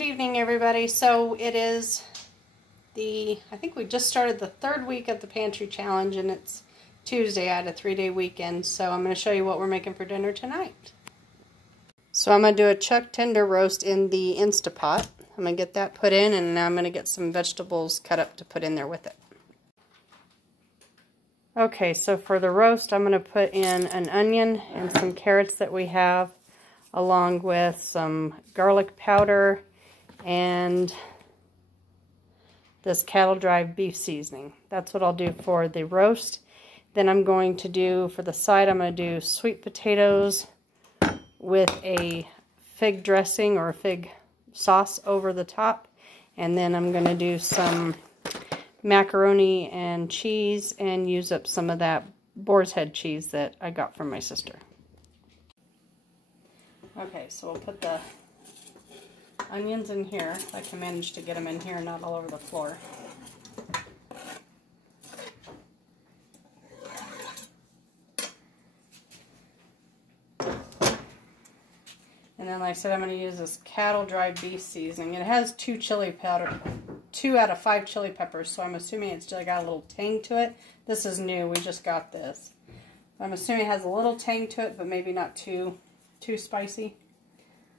Good evening, everybody. So it is I think we just started the third week of the pantry challenge, and it's Tuesday. I had a 3-day weekend, so I'm going to show you what we're making for dinner tonight. So I'm going to do a chuck tender roast in the Insta-pot. I'm going to get that put in, and now I'm going to get some vegetables cut up to put in there with it. Okay, so for the roast, I'm going to put in an onion and some carrots that we have, along with some garlic powder and this cattle drive beef seasoning. That's what I'll do for the roast. Then I'm going to do, for the side, I'm going to do sweet potatoes with a fig dressing or a fig sauce over the top. And then I'm going to do some macaroni and cheese and use up some of that boar's head cheese that I got from my sister. Okay, so we'll put the onions in here. I can manage to get them in here, not all over the floor. And then, like I said, I'm going to use this cattle dry beef seasoning. It has 2 out of 5 chili peppers, so I'm assuming it's just got a little tang to it. This is new. We just got this. I'm assuming it has a little tang to it, but maybe not too spicy.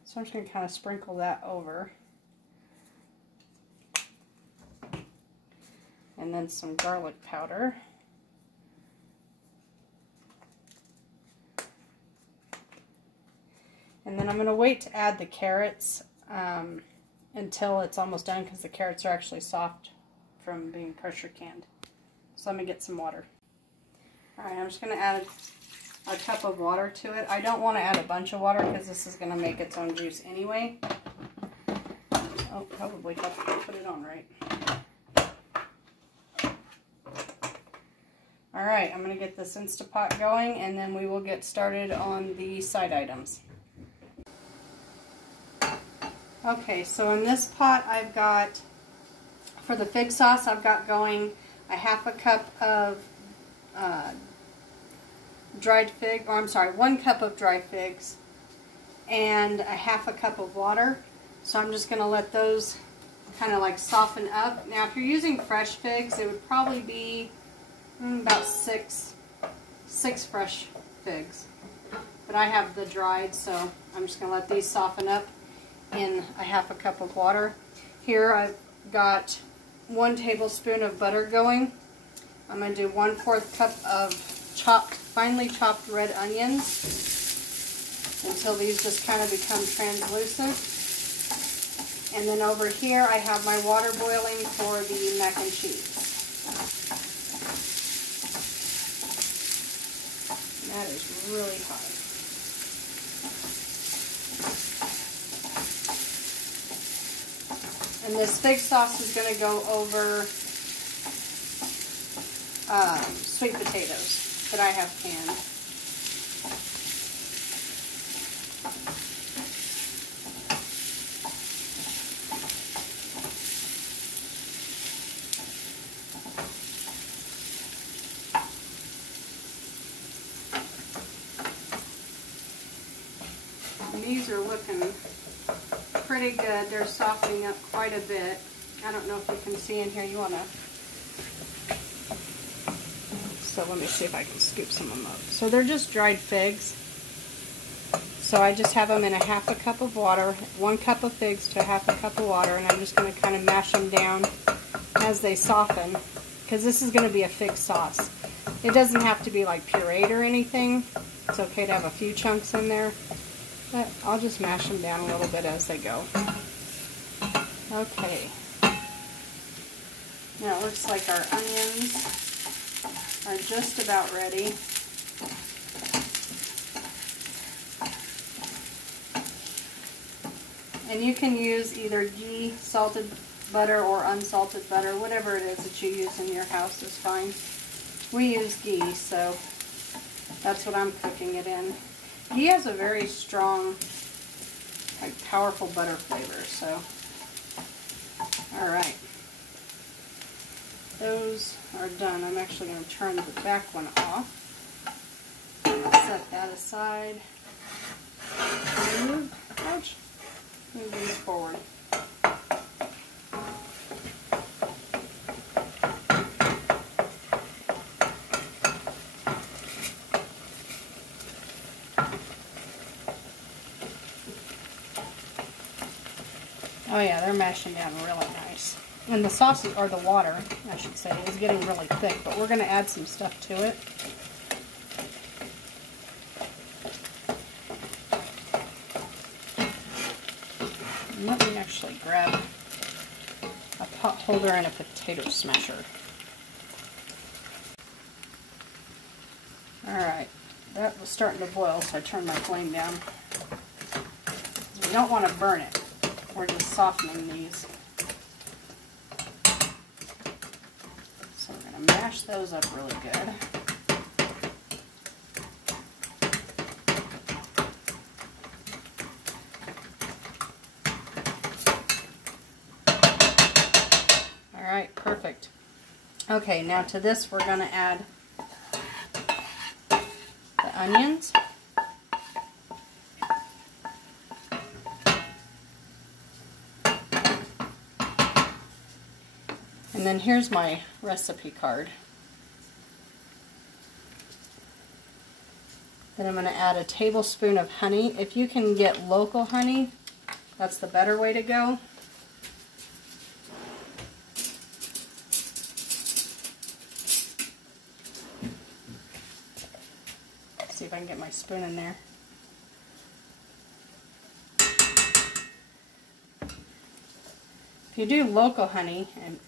So I'm just going to kind of sprinkle that over. And then some garlic powder. And then I'm going to wait to add the carrots until it's almost done, because the carrots are actually soft from being pressure canned. So let me get some water. Alright, I'm just going to add a cup of water to it. I don't want to add a bunch of water because this is going to make its own juice anyway. Oh, probably have to put it on right. Alright, I'm going to get this Insta-pot going, and then we will get started on the side items. Okay, so in this pot I've got, for the fig sauce, I've got going a half a cup of dried fig, or I'm sorry, 1 cup of dried figs and a half a cup of water. So I'm just going to let those kind of like soften up. Now if you're using fresh figs, it would probably be about six fresh figs. But I have the dried, so I'm just going to let these soften up in a half a cup of water. Here I've got 1 tablespoon of butter going. I'm going to do 1/4 cup of finely chopped red onions until these just kind of become translucent. And then over here I have my water boiling for the mac and cheese. And that is really hot. And this fig sauce is going to go over sweet potatoes that I have canned. And these are looking pretty good. They're softening up quite a bit. I don't know if you can see in here. You want to... So let me see if I can scoop some of them up. So they're just dried figs. So I just have them in a half a cup of water, 1 cup of figs to a half a cup of water, and I'm just going to kind of mash them down as they soften, because this is going to be a fig sauce. It doesn't have to be like pureed or anything. It's okay to have a few chunks in there, but I'll just mash them down a little bit as they go. Okay. Now it looks like our onions are just about ready. And you can use either ghee, salted butter, or unsalted butter. Whatever it is that you use in your house is fine. We use ghee, so that's what I'm cooking it in. Ghee has a very strong, like, powerful butter flavor, so. Alright. Those are done. I'm actually going to turn the back one off. Set that aside. Move these forward. yeah, they're mashing down really nice. And the sausage, or the water, I should say, is getting really thick, but we're going to add some stuff to it. And let me actually grab a pot holder and a potato smasher. Alright, that was starting to boil, so I turned my flame down. We don't want to burn it. We're just softening these. So we're going to mash those up really good. Alright, perfect. Okay, now to this we're going to add the onions. And then here's my recipe card. Then I'm going to add a tablespoon of honey. If you can get local honey, that's the better way to go. Let's see if I can get my spoon in there. If you do local honey, and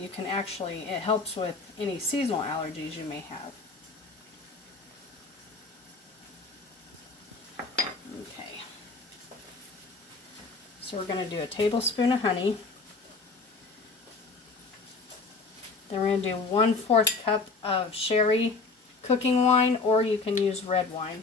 you can actually, it helps with any seasonal allergies you may have. Okay. So we're going to do a tablespoon of honey. Then we're going to do 1/4 cup of sherry cooking wine, or you can use red wine.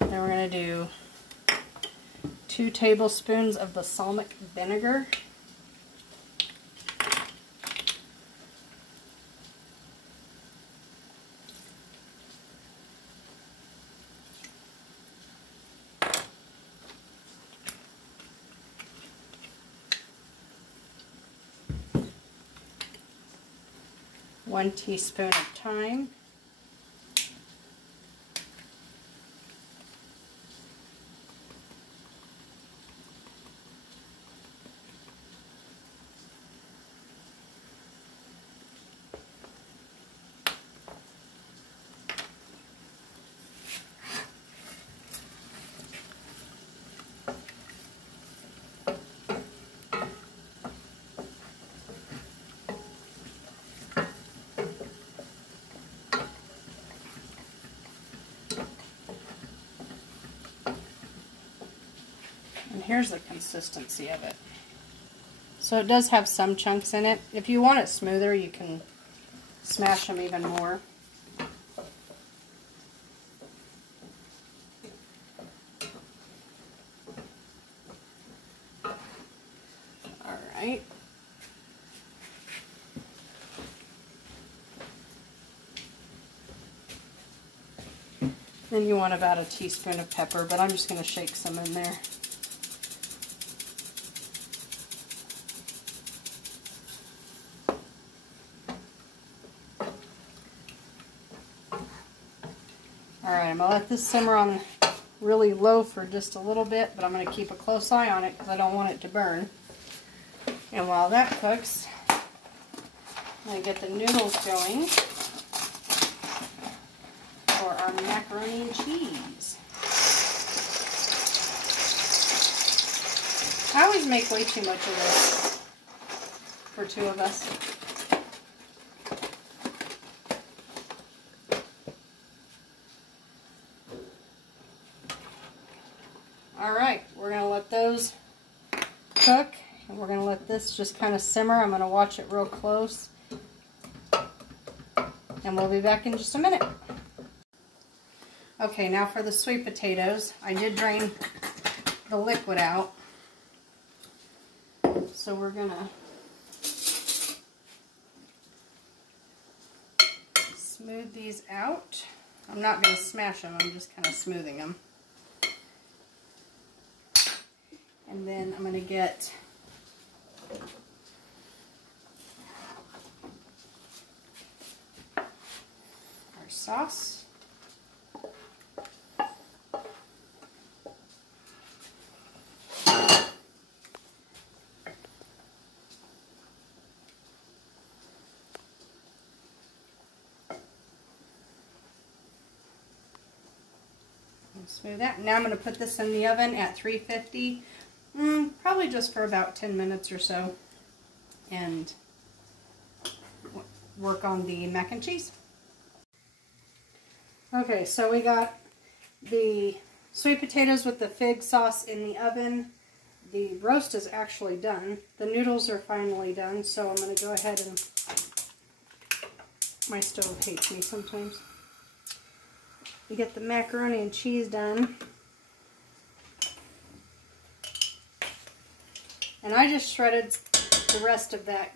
Then we're going to do 2 tablespoons of balsamic vinegar. One teaspoon of thyme. And here's the consistency of it. So it does have some chunks in it. If you want it smoother, you can smash them even more. Alright. Then you want about a teaspoon of pepper, but I'm just going to shake some in there. Alright, I'm going to let this simmer on really low for just a little bit, but I'm going to keep a close eye on it because I don't want it to burn. And while that cooks, I'm going to get the noodles going for our macaroni and cheese. I always make way too much of this for 2 of us. Alright, we're going to let those cook, and we're going to let this just kind of simmer. I'm going to watch it real close, and we'll be back in just a minute. Okay, now for the sweet potatoes. I did drain the liquid out, so we're going to smooth these out. I'm not going to smash them, I'm just kind of smoothing them. And then I'm going to get sauce. Smooth that. Now I'm going to put this in the oven at 350, probably just for about 10 minutes or so, and work on the mac and cheese. Okay, so we got the sweet potatoes with the fig sauce in the oven. The roast is actually done. The noodles are finally done, so I'm going to go ahead and... My stove hates me sometimes. We get the macaroni and cheese done. And I just shredded the rest of that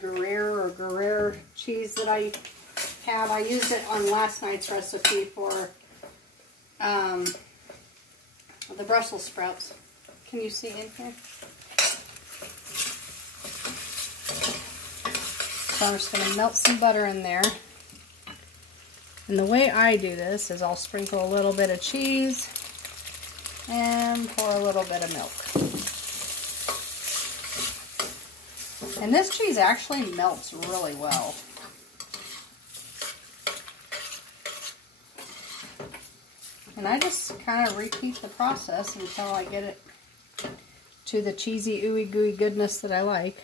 Gruyere cheese that I have. I used it on last night's recipe for the Brussels sprouts. Can you see in here? So I'm just going to melt some butter in there. And the way I do this is I'll sprinkle a little bit of cheese and pour a little bit of milk. And this cheese actually melts really well. And I just kind of repeat the process until I get it to the cheesy, ooey gooey goodness that I like.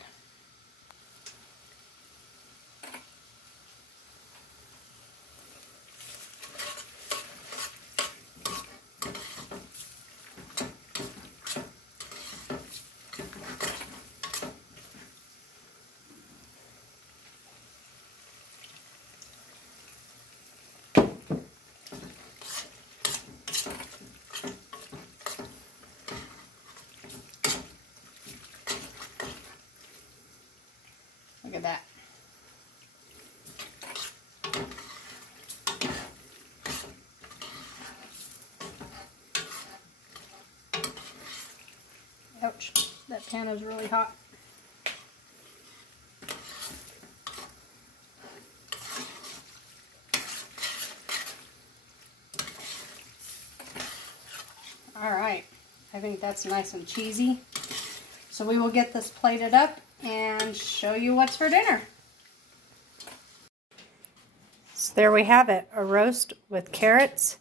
Look at that. Ouch, that pan is really hot. All right, I think that's nice and cheesy. So we will get this plated up and show you what's for dinner. So there we have it, a roast with carrots,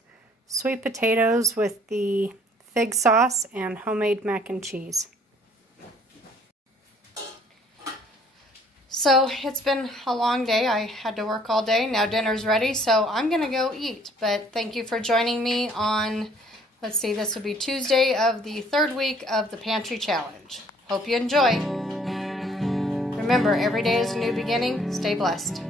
sweet potatoes with the fig sauce, and homemade mac and cheese. So it's been a long day. I had to work all day. Now dinner's ready, so I'm gonna go eat. But thank you for joining me on, let's see, this will be Tuesday of the 3rd week of the Pantry Challenge. Hope you enjoy. Remember, every day is a new beginning. Stay blessed.